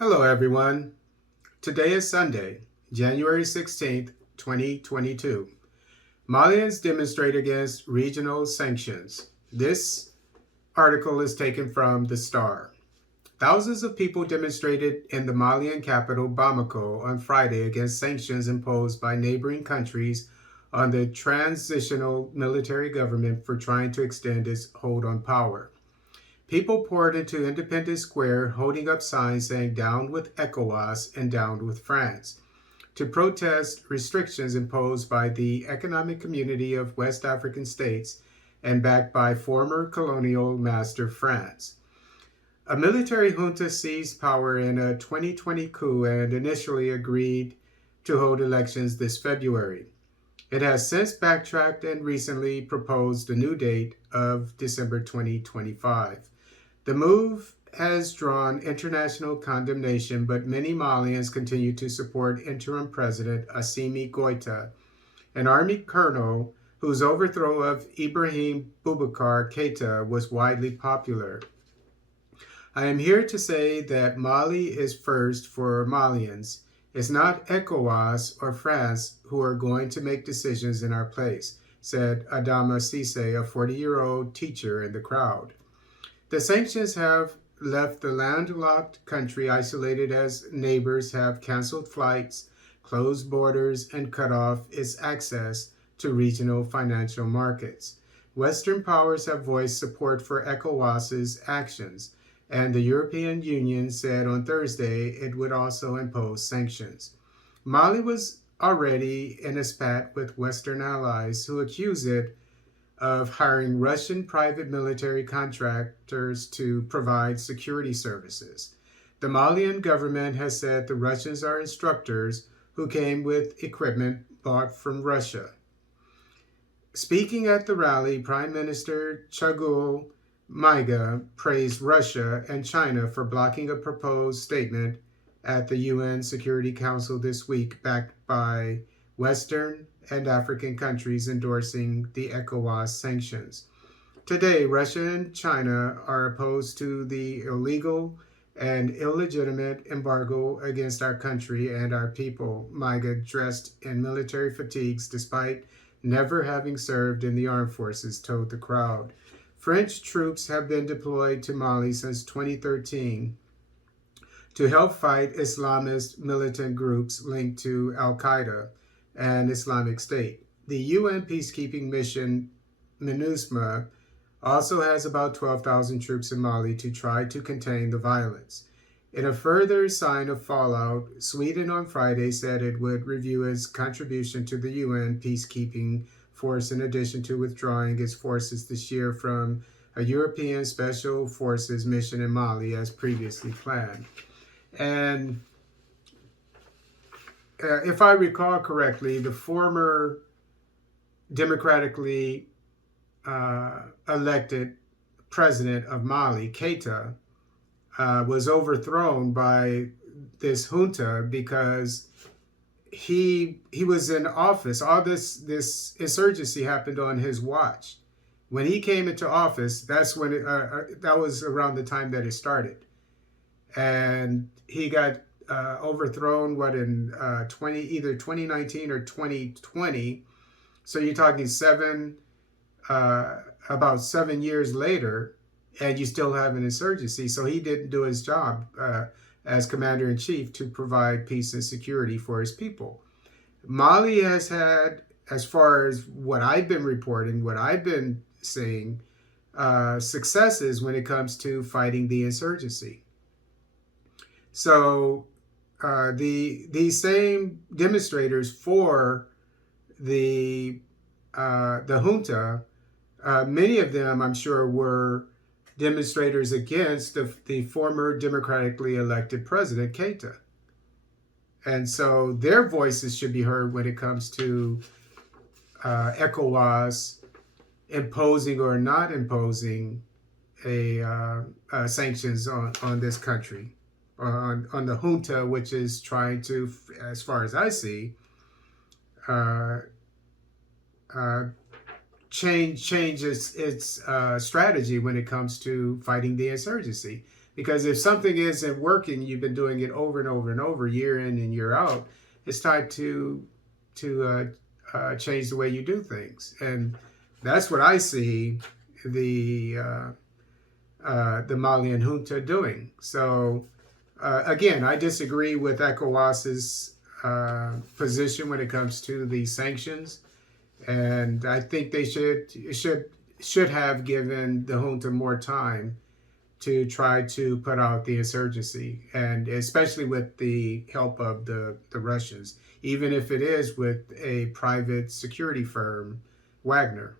Hello, everyone. Today is Sunday, January 16th, 2022. Malians demonstrate against regional sanctions. This article is taken from The Star. Thousands of people demonstrated in the Malian capital, Bamako, on Friday against sanctions imposed by neighboring countries on the transitional military government for trying to extend its hold on power. People poured into Independence Square holding up signs saying down with ECOWAS and down with France to protest restrictions imposed by the Economic Community of West African States and backed by former colonial master France. A military junta seized power in a 2020 coup and initially agreed to hold elections this February. It has since backtracked and recently proposed a new date of December 2025. The move has drawn international condemnation, but many Malians continue to support interim President Assimi Goïta, an army colonel whose overthrow of Ibrahim Boubacar Keïta was widely popular. I am here to say that Mali is first for Malians. It's not ECOWAS or France who are going to make decisions in our place, said Adama Cisse, a 40-year-old teacher in the crowd. The sanctions have left the landlocked country isolated as neighbors have canceled flights, closed borders, and cut off its access to regional financial markets. Western powers have voiced support for ECOWAS's actions, and the European Union said on Thursday it would also impose sanctions. Mali was already in a spat with Western allies who accuse it of hiring Russian private military contractors to provide security services. The Malian government has said the Russians are instructors who came with equipment bought from Russia. Speaking at the rally, Prime Minister Chagul Maiga praised Russia and China for blocking a proposed statement at the UN Security Council this week, backed by Western and African countries endorsing the ECOWAS sanctions. Today, Russia and China are opposed to the illegal and illegitimate embargo against our country and our people, Maiga, dressed in military fatigues despite never having served in the armed forces, told the crowd. French troops have been deployed to Mali since 2013 to help fight Islamist militant groups linked to Al-Qaeda and Islamic State. The UN peacekeeping mission, MINUSMA, also has about 12,000 troops in Mali to try to contain the violence. In a further sign of fallout, Sweden on Friday said it would review its contribution to the UN peacekeeping force in addition to withdrawing its forces this year from a European Special Forces mission in Mali as previously planned. And if I recall correctly, the former democratically elected president of Mali, Keïta, was overthrown by this junta because he was in office. All this insurgency happened on his watch. When he came into office, that's when that was around the time that it started, and he got overthrown in either 2019 or 2020. So you're talking about 7 years later, and you still have an insurgency. So he didn't do his job as commander-in-chief to provide peace and security for his people. Mali has had, as far as what I've been reporting, what I've been seeing, successes when it comes to fighting the insurgency. So these same demonstrators for the junta, many of them, I'm sure, were demonstrators against the former democratically elected president, Keïta. And so their voices should be heard when it comes to ECOWAS imposing or not imposing sanctions on this country, on the junta, which is trying to, as far as I see, change its strategy when it comes to fighting the insurgency. Because if something isn't working, you've been doing it over and over and over, year in and year out. It's time to change the way you do things, and that's what I see the Malian junta doing. So again, I disagree with ECOWAS's position when it comes to the sanctions, and I think they should have given the junta more time to try to put out the insurgency, and especially with the help of the Russians, even if it is with a private security firm, Wagner.